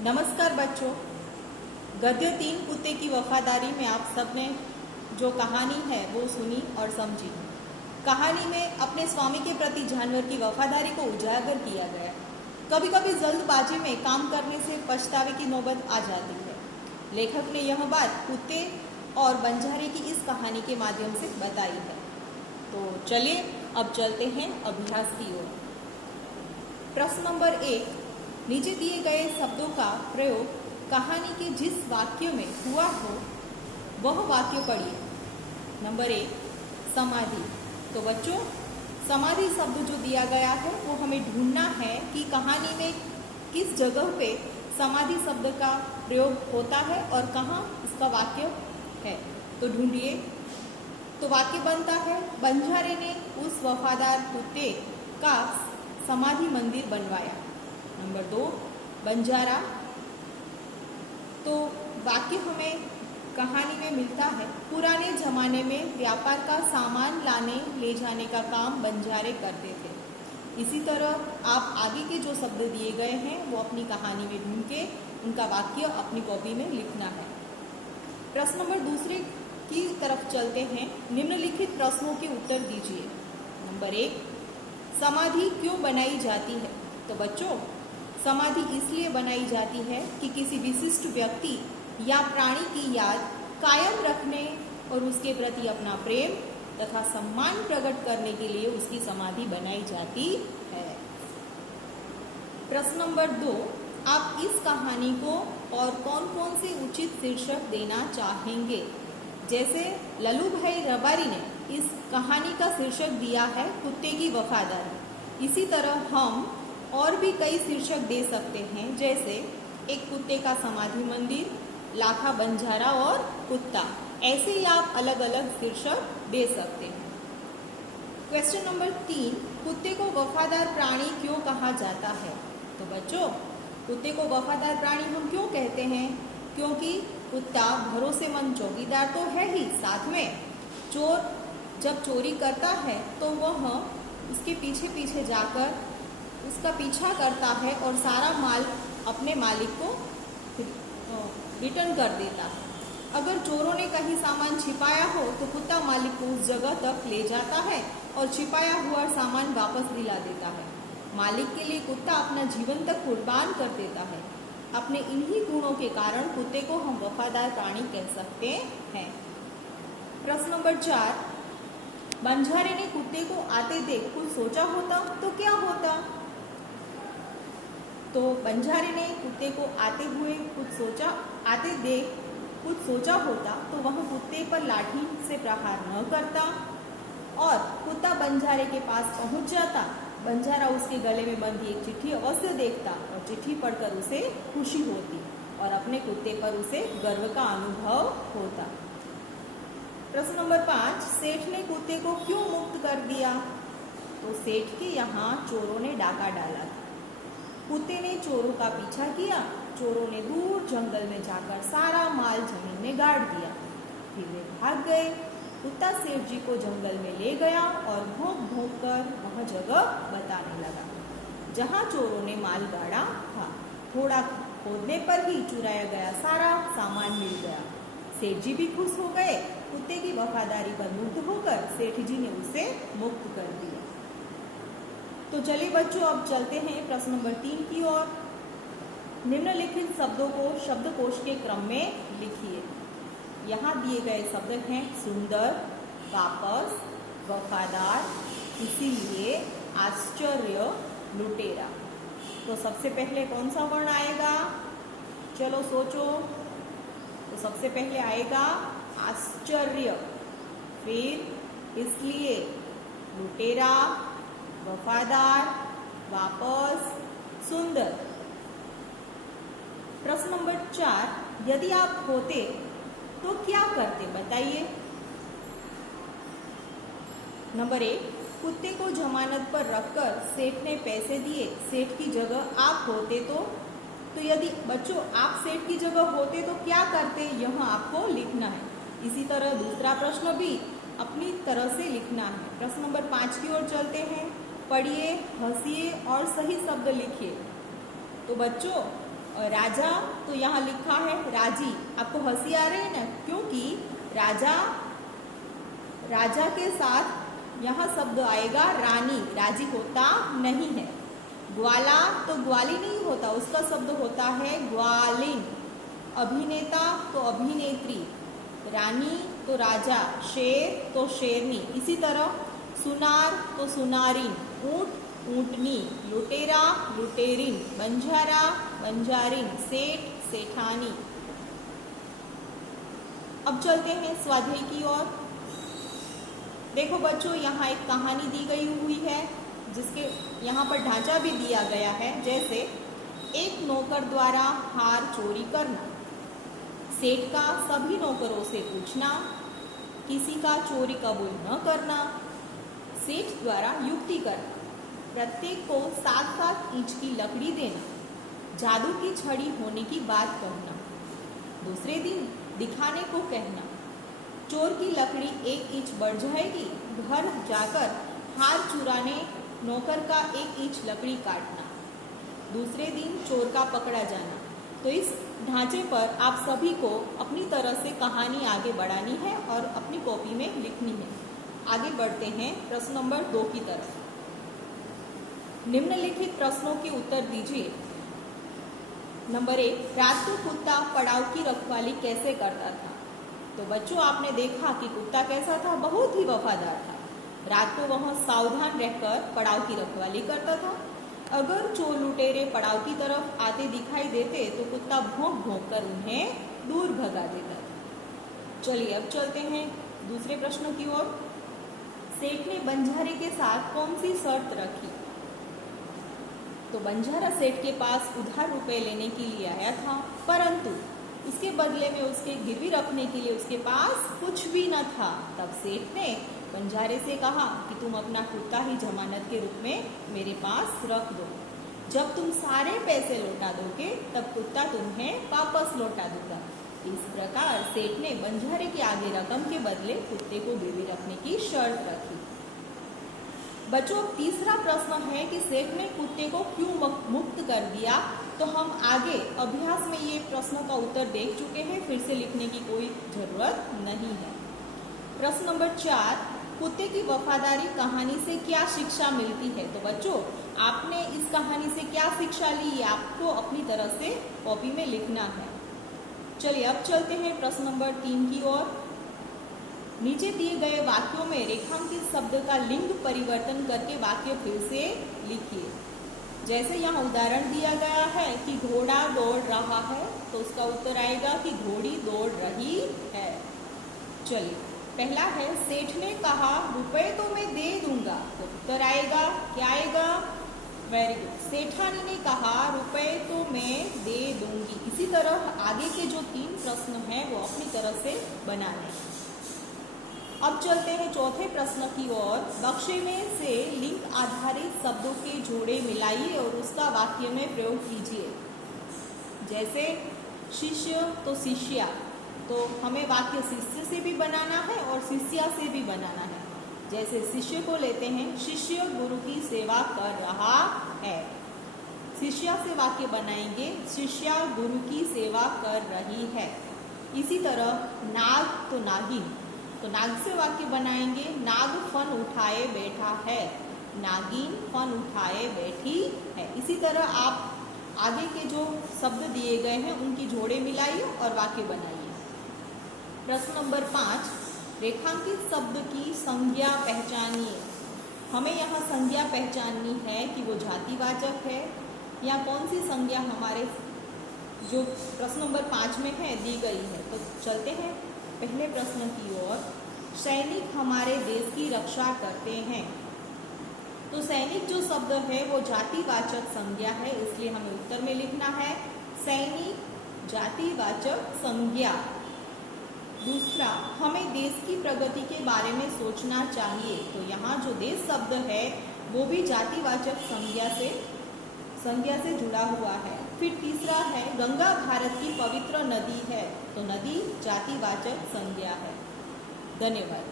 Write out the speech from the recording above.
नमस्कार बच्चों। गद्य 3 कुत्ते की वफादारी में आप सबने जो कहानी है वो सुनी और समझी। कहानी में अपने स्वामी के प्रति जानवर की वफादारी को उजागर किया गया। कभी कभी जल्दबाजी में काम करने से पछतावे की नौबत आ जाती है। लेखक ने यह बात कुत्ते और बंजारे की इस कहानी के माध्यम से बताई है। तो चलिए अब चलते हैं अभ्यास की ओर। प्रश्न नंबर 1, नीचे दिए गए शब्दों का प्रयोग कहानी के जिस वाक्य में हुआ हो वह वाक्य पढ़िए। नंबर 1, समाधि। तो बच्चों, समाधि शब्द जो दिया गया है वो हमें ढूंढना है कि कहानी में किस जगह पे समाधि शब्द का प्रयोग होता है और कहाँ इसका वाक्य है। तो ढूंढिए। तो वाक्य बनता है, बंजारे ने उस वफादार कुत्ते का समाधि मंदिर बनवाया। नंबर 2, बंजारा। तो वाक्य हमें कहानी में मिलता है, पुराने जमाने में व्यापार का सामान लाने ले जाने का काम बंजारे करते थे। इसी तरह आप आगे के जो शब्द दिए गए हैं वो अपनी कहानी में ढूंढ के उनका वाक्य अपनी कॉपी में लिखना है। प्रश्न नंबर 2 की तरफ चलते हैं। निम्नलिखित प्रश्नों के उत्तर दीजिए। नंबर 1, समाधि क्यों बनाई जाती है। तो बच्चों, समाधि इसलिए बनाई जाती है कि किसी विशिष्ट व्यक्ति या प्राणी की याद कायम रखने और उसके प्रति अपना प्रेम तथा सम्मान प्रकट करने के लिए उसकी समाधि बनाई जाती है। प्रश्न नंबर 2, आप इस कहानी को और कौन कौन से उचित शीर्षक देना चाहेंगे। जैसे लल्लू भाई रबारी ने इस कहानी का शीर्षक दिया है कुत्ते की वफादारी। इसी तरह हम और भी कई शीर्षक दे सकते हैं, जैसे एक कुत्ते का समाधि मंदिर, लाखा बंजारा और कुत्ता। ऐसे ही आप अलग अलग शीर्षक दे सकते हैं। क्वेश्चन नंबर 3, कुत्ते को वफादार प्राणी क्यों कहा जाता है। तो बच्चों, कुत्ते को वफादार प्राणी हम क्यों कहते हैं, क्योंकि कुत्ता भरोसेमंद चौकीदार तो है ही, साथ में चोर जब चोरी करता है तो वह उसके पीछे पीछे जाकर उसका पीछा करता है और सारा माल अपने मालिक को रिटर्न कर देता है। अगर चोरों ने कहीं सामान छिपाया हो तो कुत्ता मालिक को उस जगह तक ले जाता है और छिपाया हुआ सामान वापस दिला देता है। मालिक के लिए कुत्ता अपना जीवन तक कुर्बान कर देता है। अपने इन्हीं गुणों के कारण कुत्ते को हम वफादार प्राणी कह सकते हैं। प्रश्न नंबर 4, बंजारे ने कुत्ते को आते देख कुछ सोचा होता तो क्या होता। तो बंजारे ने कुत्ते को आते देख कुछ सोचा होता तो वह कुत्ते पर लाठी से प्रहार न करता और कुत्ता बंजारे के पास पहुंच जाता। बंजारा उसके गले में बंधी एक चिट्ठी अवश्य देखता और चिट्ठी पढ़कर उसे खुशी होती और अपने कुत्ते पर उसे गर्व का अनुभव होता। प्रश्न नंबर 5, सेठ ने कुत्ते को क्यों मुक्त कर दिया। तो सेठ के यहाँ चोरों ने डाका डाला था। कुत्ते ने चोरों का पीछा किया। चोरों ने दूर जंगल में जाकर सारा माल जमीन में गाड़ दिया। फिर वे भाग गए। कुत्ता सेठ जी को जंगल में ले गया और भौंक भौंक कर वह जगह बताने लगा जहाँ चोरों ने माल गाड़ा था। थोड़ा खोदने पर ही चुराया गया सारा सामान मिल गया। सेठ जी भी खुश हो गए। कुत्ते की वफादारी पर मुग्ध होकर सेठ जी ने उसे मुक्त कर दिया। तो चलिए बच्चों, अब चलते हैं प्रश्न नंबर 3 की ओर। निम्नलिखित शब्दों को शब्दकोश के क्रम में लिखिए। यहाँ दिए गए शब्द हैं सुंदर, वापस, वफादार, इसीलिए, आश्चर्य, लुटेरा। तो सबसे पहले कौन सा वर्ण आएगा, चलो सोचो। तो सबसे पहले आएगा आश्चर्य, फिर इसलिए, लुटेरा, वफादार, वापस, सुंदर। प्रश्न नंबर 4, यदि आप होते तो क्या करते बताइए। नंबर 1, कुत्ते को जमानत पर रखकर सेठ ने पैसे दिए। सेठ की जगह आप होते तो यदि बच्चों आप सेठ की जगह होते तो क्या करते, यह आपको लिखना है। इसी तरह दूसरा प्रश्न भी अपनी तरह से लिखना है। प्रश्न नंबर 5 की ओर चलते हैं। पढ़िए, हंसिए और सही शब्द लिखिए। तो बच्चों, और राजा तो यहाँ लिखा है राजी। आपको हंसी आ रही है ना, क्योंकि राजा के साथ यहाँ शब्द आएगा रानी, राजी होता नहीं है। ग्वाला तो ग्वाली नहीं होता, उसका शब्द होता है ग्वालिन। अभिनेता तो अभिनेत्री, रानी तो राजा, शेर तो शेरनी। इसी तरह सुनार तो सुनारिन, ऊंट ऊंटनी, लुटेरा लुटेरिन, बंजारा बंजारिन, सेठ सेठानी। अब चलते हैं स्वाध्याय की ओर। देखो बच्चों, यहाँ एक कहानी दी गई हुई है जिसके यहाँ पर ढांचा भी दिया गया है। जैसे एक नौकर द्वारा हार चोरी करना, सेठ का सभी नौकरों से पूछना, किसी का चोरी कबूल न करना, सेठ द्वारा युक्ति करना, प्रत्येक को 7-7 इंच की लकड़ी देना, जादू की छड़ी होने की बात कहना, दूसरे दिन दिखाने को कहना, चोर की लकड़ी 1 इंच बढ़ जाएगी, घर जाकर हार चुराने नौकर का 1 इंच लकड़ी काटना, दूसरे दिन चोर का पकड़ा जाना। तो इस ढांचे पर आप सभी को अपनी तरह से कहानी आगे बढ़ानी है और अपनी कॉपी में लिखनी है। आगे बढ़ते हैं प्रश्न नंबर 2 की तरफ। निम्नलिखित प्रश्नों के उत्तर दीजिए। नंबर 1, रात को कुत्ता पड़ाव की रखवाली कैसे करता था? तो बच्चों, आपने देखा कि कुत्ता कैसा था, बहुत ही वफादार था। रात को वह सावधान रहकर पड़ाव की रखवाली करता था। अगर चोर लुटेरे पड़ाव की तरफ आते दिखाई देते तो कुत्ता भौंक भौंक कर उन्हें दूर भगा देता था। चलिए अब चलते हैं दूसरे प्रश्न की ओर। सेठ ने बंजारे के साथ कौन सी शर्त रखी? तो बंजारा सेठ के पास उधार रुपए लेने के लिए आया था, परंतु उसके बदले में उसके गिरवी रखने के लिए उसके पास कुछ भी न था। तब सेठ ने बंजारे से कहा कि तुम अपना कुत्ता ही जमानत के रूप में मेरे पास रख दो। जब तुम सारे पैसे लौटा दोगे तब कुत्ता तुम्हें वापस लौटा दूंगा। इस प्रकार सेठ ने बंजारे के आगे रकम के बदले कुत्ते को गिरवी रखने की शर्त रखी। बच्चों, तीसरा प्रश्न है कि सेठ ने कुत्ते को क्यों मुक्त कर दिया? तो हम आगे अभ्यास में ये प्रश्न का उत्तर देख चुके हैं, फिर से लिखने की कोई जरूरत नहीं है। प्रश्न नंबर 4, कुत्ते की वफादारी कहानी से क्या शिक्षा मिलती है? तो बच्चों, आपने इस कहानी से क्या शिक्षा ली, आपको अपनी तरह से कॉपी में लिखना है। चलिए अब चलते हैं प्रश्न नंबर 3 की ओर। नीचे दिए गए वाक्यों में रेखांकित शब्द का लिंग परिवर्तन करके वाक्य फिर से लिखिए। जैसे यहाँ उदाहरण दिया गया है कि घोड़ा दौड़ रहा है, तो उसका उत्तर आएगा कि घोड़ी दौड़ रही है। चलिए, पहला है सेठ ने कहा रुपए तो मैं दे दूंगा, तो उत्तर आएगा क्या आएगा? वेरी गुड, सेठानी ने कहा रुपए तो मैं दे दूंगी। इसी तरह आगे के जो 3 प्रश्न हैं वो अपनी तरह से बना लें। अब चलते हैं चौथे प्रश्न की ओर। बक्से में से लिंग आधारित शब्दों के जोड़े मिलाइए और उसका वाक्य में प्रयोग कीजिए। जैसे शिष्य तो शिष्या, तो हमें वाक्य शिष्य से भी बनाना है और शिष्या से भी बनाना है। जैसे शिष्य को लेते हैं, शिष्य गुरु की सेवा कर रहा है। शिष्या से वाक्य बनाएंगे, शिष्या गुरु की सेवा कर रही है। इसी तरह नाग तो नागिन, तो नाग से वाक्य बनाएंगे, नाग फन उठाए बैठा है, नागिन फन उठाए बैठी है। इसी तरह आप आगे के जो शब्द दिए गए हैं उनकी जोड़े मिलाइए और वाक्य बनाइए। प्रश्न नंबर 5, रेखांकित शब्द की संज्ञा पहचानिए। हमें यहाँ संज्ञा पहचाननी है कि वो जातिवाचक है या कौन सी संज्ञा हमारे जो प्रश्न नंबर 5 में है दी गई है। तो चलते हैं पहले प्रश्न की ओर। सैनिक हमारे देश की रक्षा करते हैं। तो सैनिक जो शब्द है वो जातिवाचक संज्ञा है, इसलिए हमें उत्तर में लिखना है सैनिक जातिवाचक संज्ञा। दूसरा, हमें देश की प्रगति के बारे में सोचना चाहिए। तो यहाँ जो देश शब्द है वो भी जातिवाचक संज्ञा से जुड़ा हुआ है। फिर तीसरा है गंगा भारत की पवित्र नदी है, तो नदी जातिवाचक संज्ञा है। धन्यवाद।